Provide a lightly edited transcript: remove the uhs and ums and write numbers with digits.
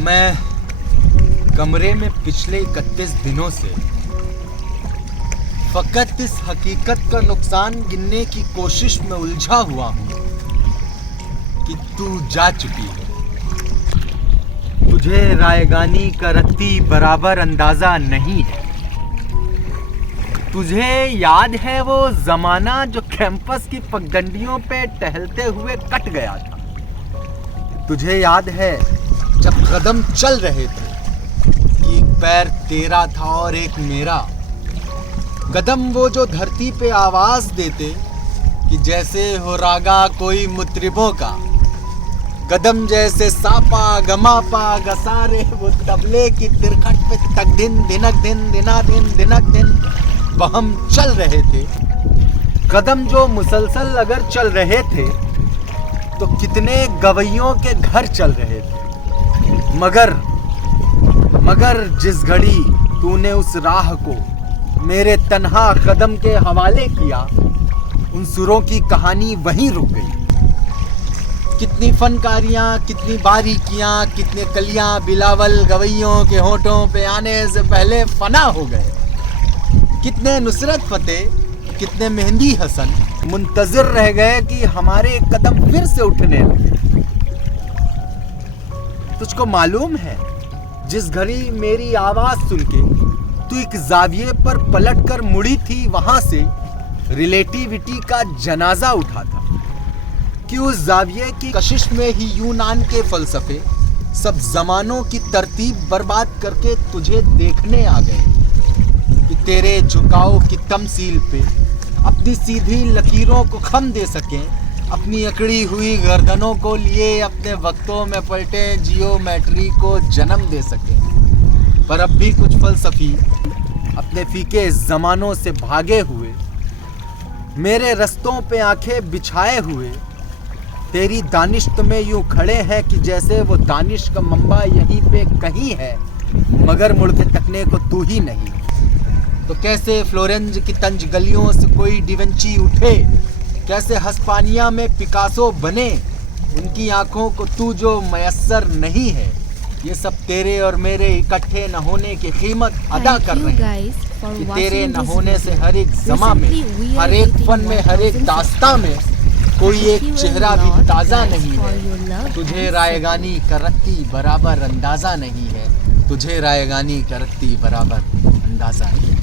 मैं कमरे में पिछले 31 दिनों से फकत इस हकीकत का नुकसान गिनने की कोशिश में उलझा हुआ हूं कि तू जा चुकी है। तुझे रायगानी का रत्ती बराबर अंदाजा नहीं है। तुझे याद है वो जमाना जो कैंपस की पगडंडियों पे टहलते हुए कट गया था? तुझे याद है जब कदम चल रहे थे कि एक पैर तेरा था और एक मेरा? कदम वो जो धरती पे आवाज देते कि जैसे हो रागा कोई मुतरिबों का। कदम जैसे सापा गमापा गसारे वो तबले की तिरखट पे तक दिन दिनक दिन दिना दिन दिनक दिन हम चल रहे थे। कदम जो मुसलसल अगर चल रहे थे तो कितने गवैयों के घर चल रहे थे। मगर जिस घड़ी तूने उस राह को मेरे तन्हा कदम के हवाले किया, उन सुरों की कहानी वहीं रुक गई। कितनी फनकारियां, कितनी बारीकियां, कितने कलियां बिलावल गवैयों के होठों पे आने से पहले फना हो गए। कितने नुसरत फतेह, कितने मेहंदी हसन मुंतजिर रह गए कि हमारे कदम फिर से उठने लगे। तुझको मालूम है जिस घड़ी मेरी आवाज सुन के तू एक जाविये पर पलट कर मुड़ी थी, वहां से रिलेटिविटी का जनाजा उठा था कि उस जाविये की कशिश में ही यूनान के फलसफे सब जमानों की तरतीब बर्बाद करके तुझे देखने आ गए कि तेरे झुकाव की तमसील पे अपनी सीधी लकीरों को खम दे सकें, अपनी अकड़ी हुई गर्दनों को लिए अपने वक्तों में पलटे जियोमेट्री को जन्म दे सकें। पर अब भी कुछ फलसफी अपने फीके जमानों से भागे हुए मेरे रस्तों पे आंखें बिछाए हुए तेरी दानिश में यूं खड़े हैं कि जैसे वो दानिश का मंबा यहीं पे कहीं है, मगर मुड़ के तकने को तू ही नहीं। तो कैसे फ्लोरेंस की तंज गलियों से कोई डिवेंची उठे, कैसे हस्पानिया में पिकासो बने, उनकी आंखों को तू जो मयस्सर नहीं है, ये सब तेरे और मेरे इकट्ठे न होने की कीमत अदा कर रहे हैं कि तेरे न होने से हर एक ज़मा में, हर एक फन में, हर एक दास्तां में कोई एक चेहरा भी ताज़ा नहीं है। तुझे रायगानी का रत्ती बराबर अंदाज़ा नहीं है। तुझे रायगानी का रत्ती बराबर अंदाज़ा नहीं है।